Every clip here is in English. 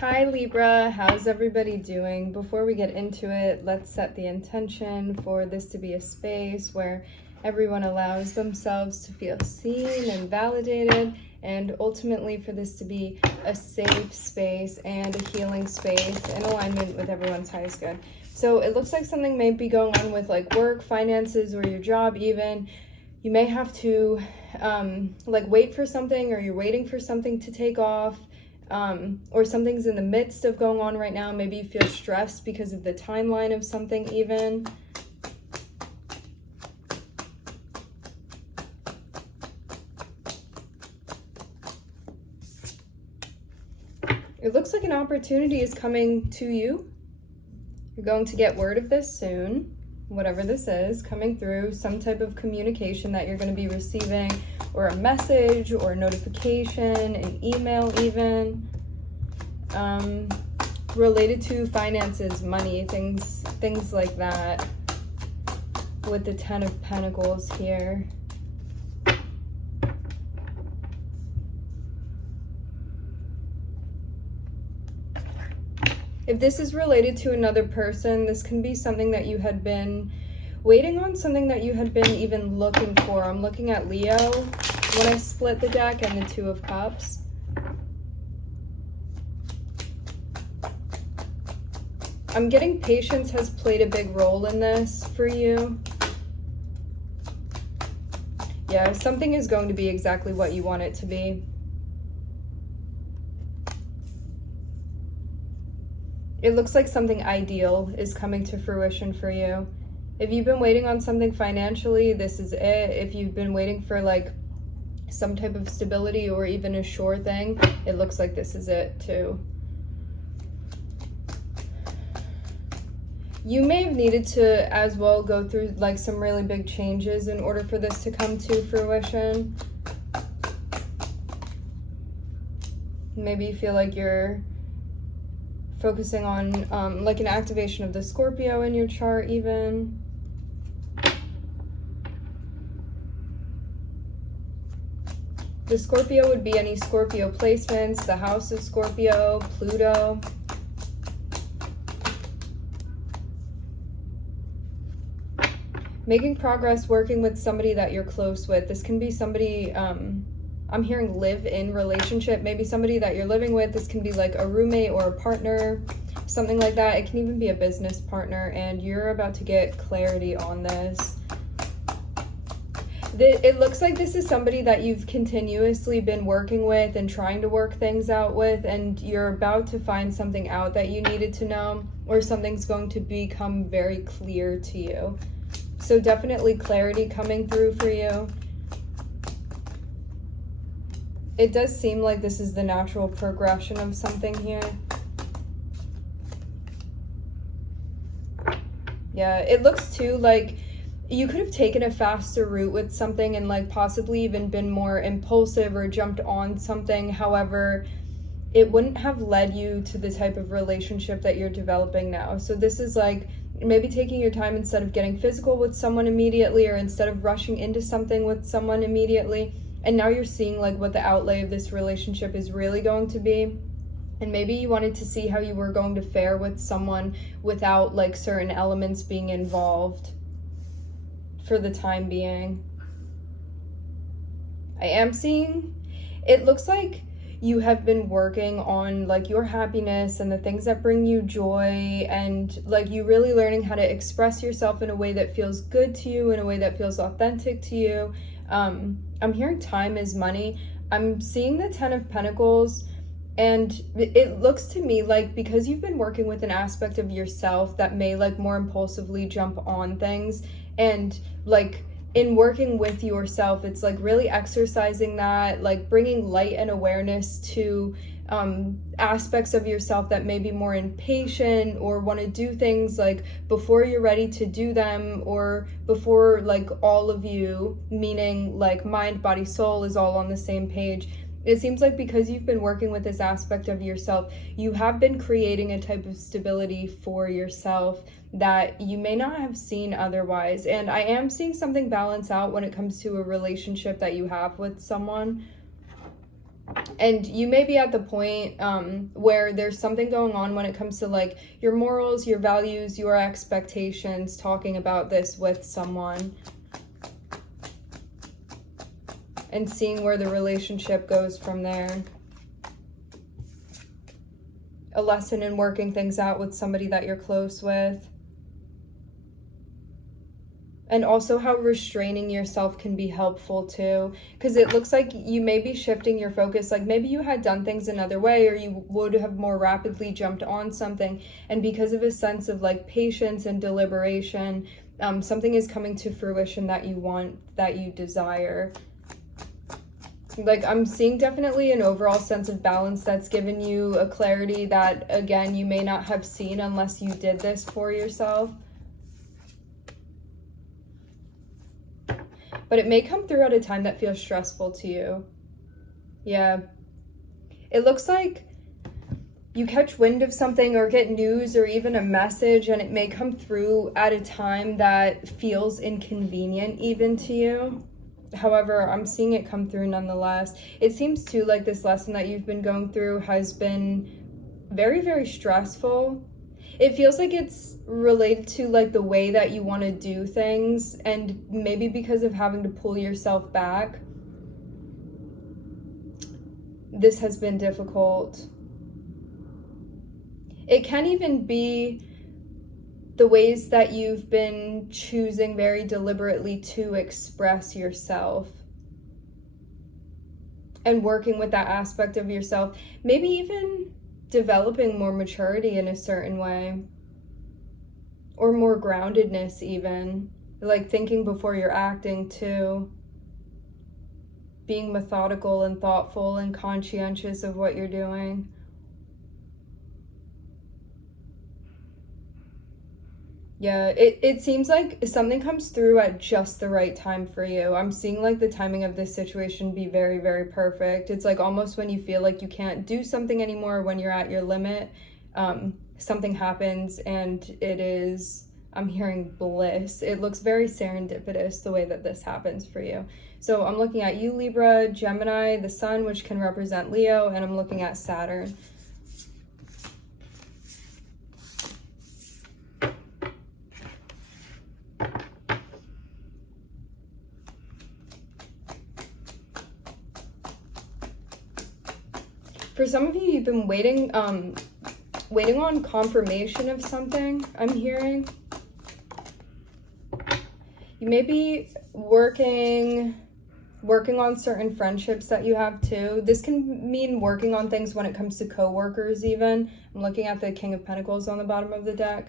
Hi Libra, how's everybody doing? Before we get into it, let's set the intention for this to be a space where everyone allows themselves to feel seen and validated, and ultimately for this to be a safe space and a healing space in alignment with everyone's highest good. So it looks like something may be going on with like work, finances, or your job even. You may have to wait for something, or you're waiting for something to take off. Or something's in the midst of going on right now. Maybe you feel stressed because of the timeline of something even. It looks like an opportunity is coming to you. You're going to get word of this soon, whatever this is, coming through, some type of communication that you're going to be receiving, or a message, or a notification, an email even, related to finances, money, things like that, with the 10 of Pentacles here. If this is related to another person, this can be something that you had been waiting on, something that you had been even looking for. I'm looking at Leo when I split the deck, and the Two of Cups. I'm getting patience has played a big role in this for you. Yeah, something is going to be exactly what you want it to be. It looks like something ideal is coming to fruition for you. If you've been waiting on something financially, this is it. If you've been waiting for like some type of stability or even a sure thing, it looks like this is it too. You may have needed to as well go through like some really big changes in order for this to come to fruition. Maybe you feel like you're focusing on like an activation of the Scorpio in your chart even. The Scorpio would be any Scorpio placements, the house of Scorpio, Pluto. Making progress working with somebody that you're close with. This can be somebody, I'm hearing live-in relationship, maybe somebody that you're living with. This can be like a roommate or a partner, something like that. It can even be a business partner, and you're about to get clarity on this. It looks like this is somebody that you've continuously been working with and trying to work things out with, and you're about to find something out that you needed to know, or something's going to become very clear to you. So definitely clarity coming through for you. It does seem like this is the natural progression of something here. Yeah, it looks too like you could have taken a faster route with something and like possibly even been more impulsive or jumped on something. However, it wouldn't have led you to the type of relationship that you're developing now. So this is like maybe taking your time instead of getting physical with someone immediately, or instead of rushing into something with someone immediately. And now you're seeing like what the outlay of this relationship is really going to be. And maybe you wanted to see how you were going to fare with someone without like certain elements being involved for the time being. I am seeing, it looks like you have been working on like your happiness and the things that bring you joy, and like you really learning how to express yourself in a way that feels good to you, in a way that feels authentic to you. I'm hearing time is money. I'm seeing the 10 of Pentacles, and it looks to me like because you've been working with an aspect of yourself that may like more impulsively jump on things, and like in working with yourself, it's like really exercising that, like bringing light and awareness to aspects of yourself that may be more impatient or want to do things like before you're ready to do them, or before like all of you, meaning like mind, body, soul, is all on the same page. It seems like because you've been working with this aspect of yourself, you have been creating a type of stability for yourself that you may not have seen otherwise. And I am seeing something balance out when it comes to a relationship that you have with someone. And you may be at the point where there's something going on when it comes to like your morals, your values, your expectations, talking about this with someone and seeing where the relationship goes from there. A lesson in working things out with somebody that you're close with. And also how restraining yourself can be helpful too. Because it looks like you may be shifting your focus. Like maybe you had done things another way, or you would have more rapidly jumped on something. And because of a sense of like patience and deliberation, something is coming to fruition that you want, that you desire. Like I'm seeing definitely an overall sense of balance that's given you a clarity that, again, you may not have seen unless you did this for yourself. But it may come through at a time that feels stressful to you. Yeah. It looks like you catch wind of something or get news or even a message, and it may come through at a time that feels inconvenient even to you. However, I'm seeing it come through nonetheless. It seems too like this lesson that you've been going through has been very, very stressful. It feels like it's related to like the way that you want to do things, and maybe because of having to pull yourself back, this has been difficult. It can even be the ways that you've been choosing very deliberately to express yourself and working with that aspect of yourself, maybe even developing more maturity in a certain way, or more groundedness even, like thinking before you're acting too, being methodical and thoughtful and conscientious of what you're doing. Yeah, it seems like something comes through at just the right time for you. I'm seeing like the timing of this situation be very, very perfect. It's like almost when you feel like you can't do something anymore, when you're at your limit, something happens and it is, I'm hearing bliss. It looks very serendipitous the way that this happens for you. So I'm looking at you, Libra, Gemini, the sun, which can represent Leo, and I'm looking at Saturn. For some of you, you've been waiting on confirmation of something, I'm hearing. You may be working on certain friendships that you have too. This can mean working on things when it comes to coworkers even. I'm looking at the King of Pentacles on the bottom of the deck.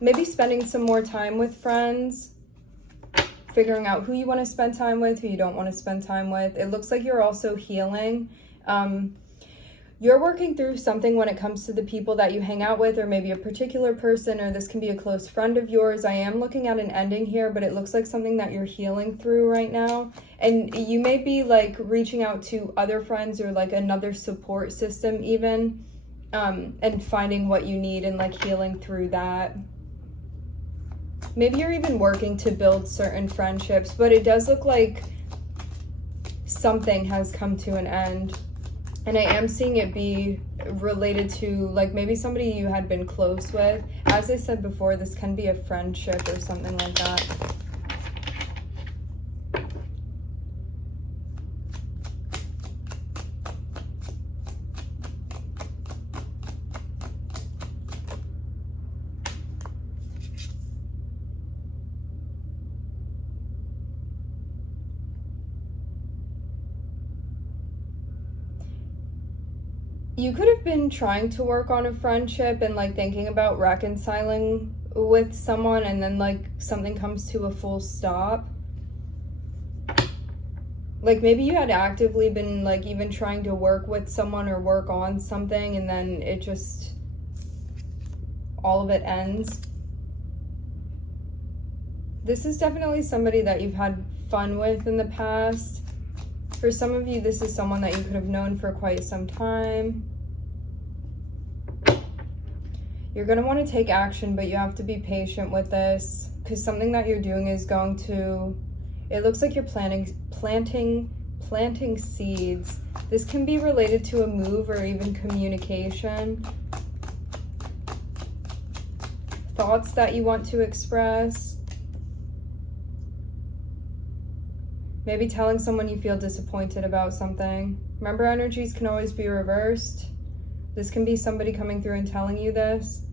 Maybe spending some more time with friends. Figuring out who you want to spend time with, who you don't want to spend time with. It looks like you're also healing. You're working through something when it comes to the people that you hang out with, or maybe a particular person, or this can be a close friend of yours. I am looking at an ending here, but it looks like something that you're healing through right now. And you may be like reaching out to other friends or like another support system even, and finding what you need and like healing through that. Maybe you're even working to build certain friendships, but it does look like something has come to an end. And I am seeing it be related to like maybe somebody you had been close with. As I said before, this can be a friendship or something like that. You could have been trying to work on a friendship and like thinking about reconciling with someone, and then like something comes to a full stop. Like maybe you had actively been like even trying to work with someone or work on something, and then it just, all of it ends. This is definitely somebody that you've had fun with in the past. For some of you, this is someone that you could have known for quite some time. You're going to want to take action, but you have to be patient with this, because something that you're doing is going to It looks like you're planting seeds. This can be related to a move or even communication. Thoughts that you want to express. Maybe telling someone you feel disappointed about something. Remember, energies can always be reversed. This can be somebody coming through and telling you this.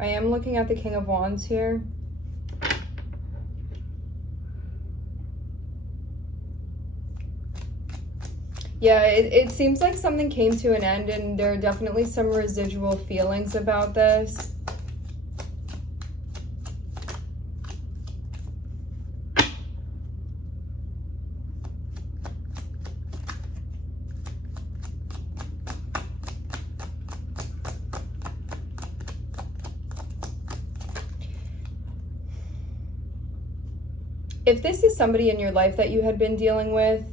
I am looking at the King of Wands here. Yeah, it seems like something came to an end, and there are definitely some residual feelings about this. If this is somebody in your life that you had been dealing with,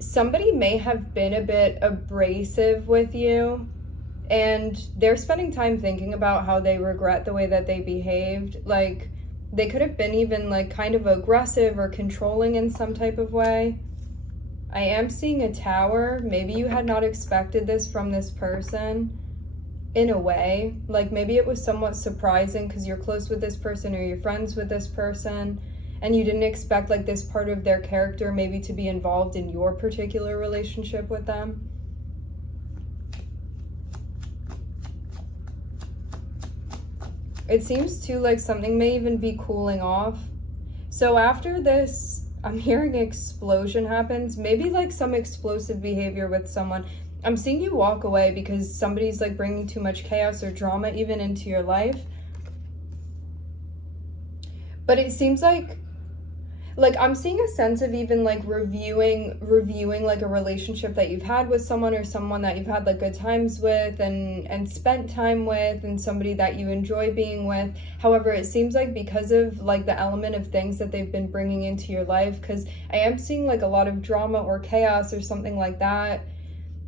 somebody may have been a bit abrasive with you, and they're spending time thinking about how they regret the way that they behaved. Like, they could have been even like kind of aggressive or controlling in some type of way. I am seeing a Tower. Maybe you had not expected this from this person in a way. Like, maybe it was somewhat surprising because you're close with this person or you're friends with this person, and you didn't expect like this part of their character maybe to be involved in your particular relationship with them. It seems too like something may even be cooling off. So after this, I'm hearing explosion happens. Maybe like some explosive behavior with someone. I'm seeing you walk away because somebody's like bringing too much chaos or drama even into your life. But it seems like I'm seeing a sense of even like reviewing like a relationship that you've had with someone, or someone that you've had like good times with and spent time with, and somebody that you enjoy being with. However, it seems like because of like the element of things that they've been bringing into your life, because I am seeing like a lot of drama or chaos or something like that.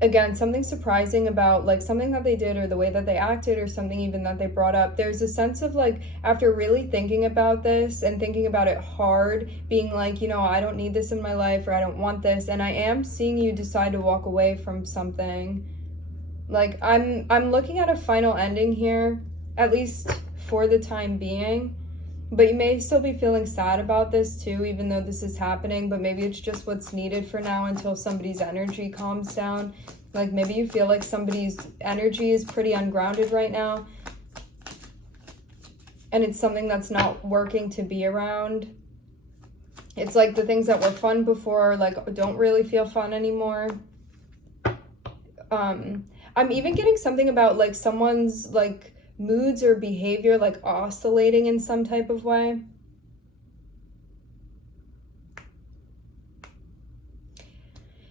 Again, something surprising about like something that they did or the way that they acted or something even that they brought up. There's a sense of like, after really thinking about this and thinking about it hard, being like, you know, I don't need this in my life, or I don't want this. And I am seeing you decide to walk away from something. Like, I'm looking at a final ending here, at least for the time being. But you may still be feeling sad about this too, even though this is happening, but maybe it's just what's needed for now until somebody's energy calms down. Like, maybe you feel like somebody's energy is pretty ungrounded right now, and it's something that's not working to be around. It's like the things that were fun before, like, don't really feel fun anymore. I'm even getting something about like someone's like moods or behavior like oscillating in some type of way.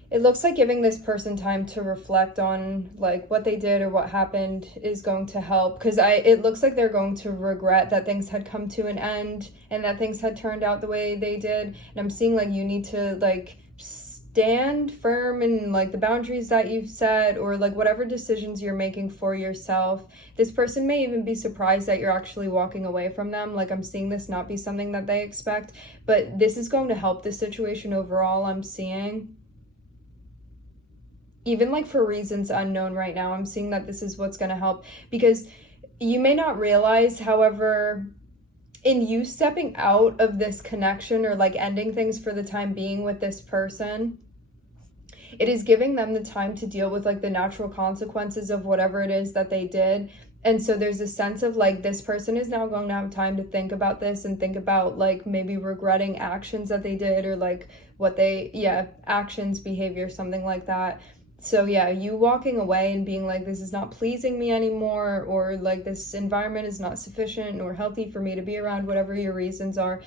It looks like giving this person time to reflect on like what they did or what happened is going to help, because it looks like they're going to regret that things had come to an end and that things had turned out the way they did. And I'm seeing like you need to like stand firm in like the boundaries that you've set, or like whatever decisions you're making for yourself. This person may even be surprised that you're actually walking away from them. Like, I'm seeing this not be something that they expect, but this is going to help the situation overall. I'm seeing, even like for reasons unknown right now, I'm seeing that this is what's going to help, because you may not realize, however, in you stepping out of this connection or like ending things for the time being with this person, it is giving them the time to deal with like the natural consequences of whatever it is that they did. And so there's a sense of like, this person is now going to have time to think about this and think about like maybe regretting actions that they did, or like what they, actions, behavior, something like that. So yeah, you walking away and being like, this is not pleasing me anymore, or like this environment is not sufficient or healthy for me to be around, whatever your reasons are,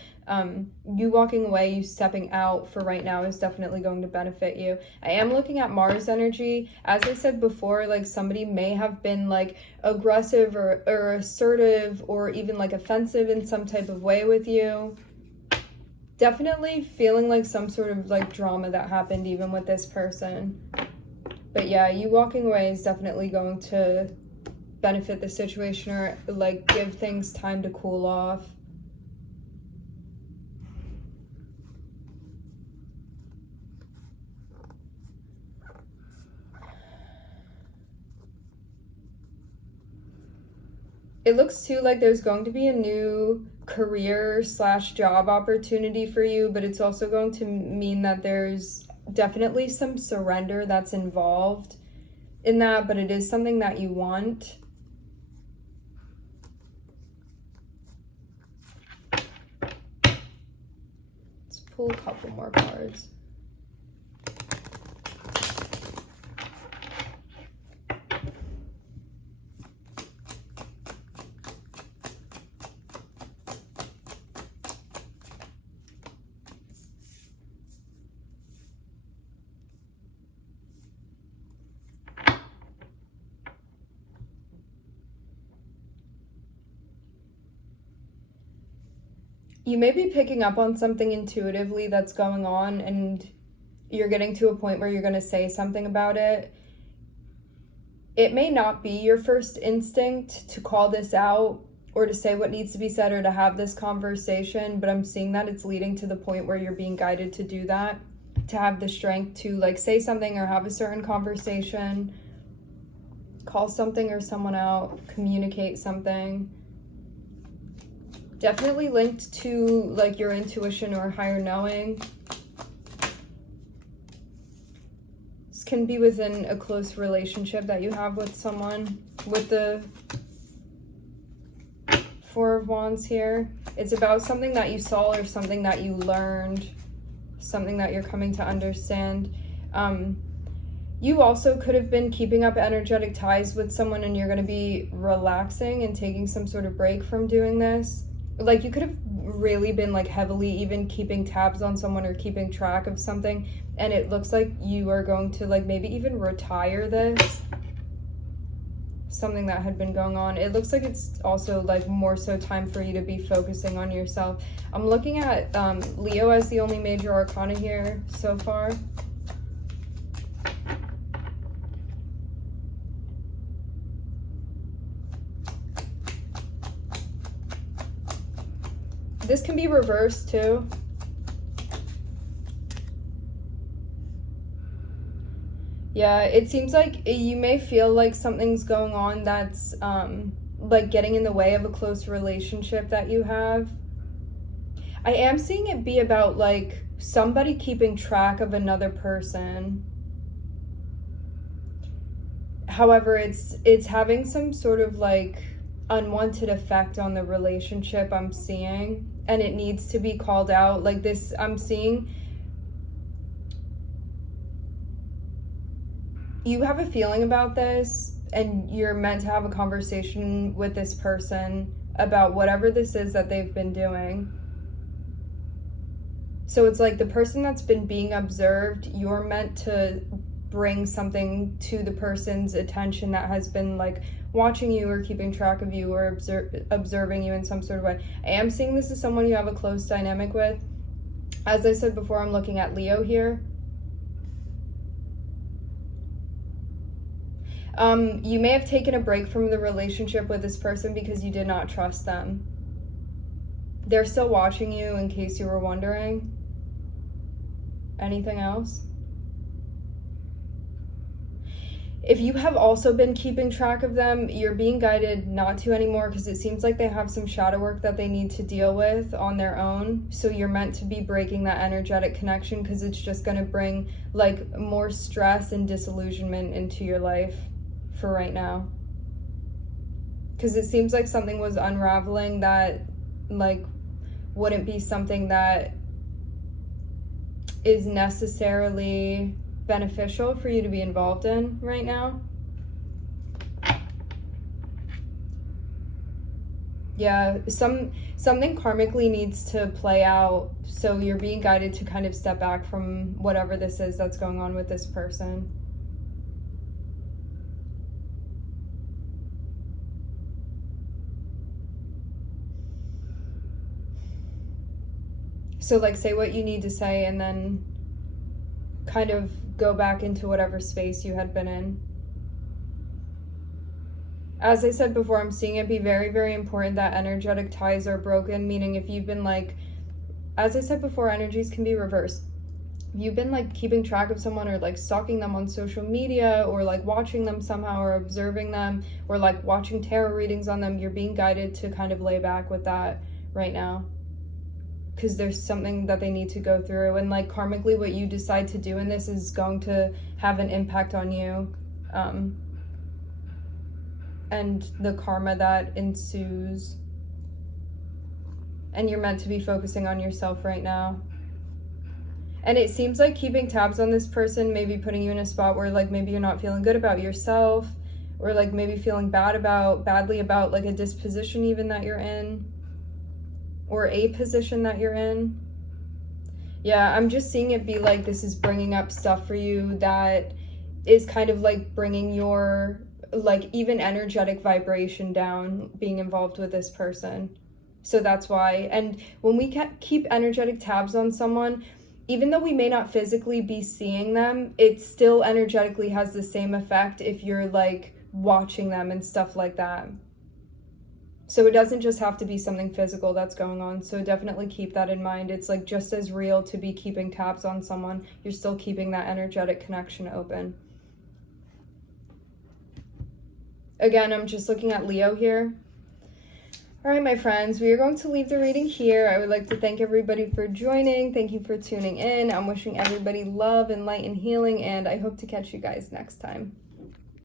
you walking away, you stepping out for right now is definitely going to benefit you. I am looking at Mars energy. As I said before, like somebody may have been like aggressive or assertive or even like offensive in some type of way with you. Definitely feeling like some sort of like drama that happened even with this person. But yeah, you walking away is definitely going to benefit the situation, or like give things time to cool off. It looks too like there's going to be a new career / job opportunity for you, but it's also going to mean that there's definitely some surrender that's involved in that, but it is something that you want. Let's pull a couple more cards. You may be picking up on something intuitively that's going on, and you're getting to a point where you're going to say something about it. It may not be your first instinct to call this out or to say what needs to be said or to have this conversation, but I'm seeing that it's leading to the point where you're being guided to do that, to have the strength to like say something or have a certain conversation, call something or someone out, communicate something. Definitely linked to like your intuition or higher knowing. This can be within a close relationship that you have with someone. With the Four of Wands here, it's about something that you saw or something that you learned, something that you're coming to understand. You also could have been keeping up energetic ties with someone, and you're going to be relaxing and taking some sort of break from doing this. Like you could have really been like heavily even keeping tabs on someone or keeping track of something, and it looks like you are going to like maybe even retire this, something that had been going on. It looks like it's also like more so time for you to be focusing on yourself. I'm looking at Leo as the only major arcana here so far. This can be reversed too. Yeah, it seems like you may feel like something's going on that's like getting in the way of a close relationship that you have. I am seeing it be about like somebody keeping track of another person. However, it's having some sort of like unwanted effect on the relationship I'm seeing, and it needs to be called out. Like this, I'm seeing you have a feeling about this, and you're meant to have a conversation with this person about whatever this is that they've been doing. So it's like the person that's been being observed, you're meant to bring something to the person's attention that has been like watching you or keeping track of you or observing you in some sort of way. I am seeing this as someone you have a close dynamic with. As I said before, I'm looking at Leo here. You may have taken a break from the relationship with this person because you did not trust them. They're still watching you, in case you were wondering. Anything else? If you have also been keeping track of them, you're being guided not to anymore, because it seems like they have some shadow work that they need to deal with on their own. So you're meant to be breaking that energetic connection, because it's just going to bring like more stress and disillusionment into your life for right now. Because it seems like something was unraveling that like wouldn't be something that is necessarily beneficial for you to be involved in right now. Yeah, something karmically needs to play out, so you're being guided to kind of step back from whatever this is that's going on with this person. So like say what you need to say, and then kind of go back into whatever space you had been in. As I said before, I'm seeing it be very, very important that energetic ties are broken, meaning if you've been like, as I said before, energies can be reversed. you've been like keeping track of someone or like stalking them on social media or like watching them somehow or observing them or like watching tarot readings on them, you're being guided to kind of lay back with that right now, because there's something that they need to go through, and like karmically what you decide to do in this is going to have an impact on you, and the karma that ensues, and you're meant to be focusing on yourself right now. And it seems like keeping tabs on this person may be putting you in a spot where like maybe you're not feeling good about yourself, or like maybe feeling badly about like a disposition even that you're in, or a position that you're in. Yeah, I'm just seeing it be like this is bringing up stuff for you that is kind of like bringing your like even energetic vibration down, being involved with this person. So that's why. And when we keep energetic tabs on someone, even though we may not physically be seeing them, it still energetically has the same effect if you're like watching them and stuff like that. So it doesn't just have to be something physical that's going on. So definitely keep that in mind. It's like just as real to be keeping tabs on someone. You're still keeping that energetic connection open. Again, I'm just looking at Leo here. All right, my friends, we are going to leave the reading here. I would like to thank everybody for joining. Thank you for tuning in. I'm wishing everybody love and light and healing, and I hope to catch you guys next time.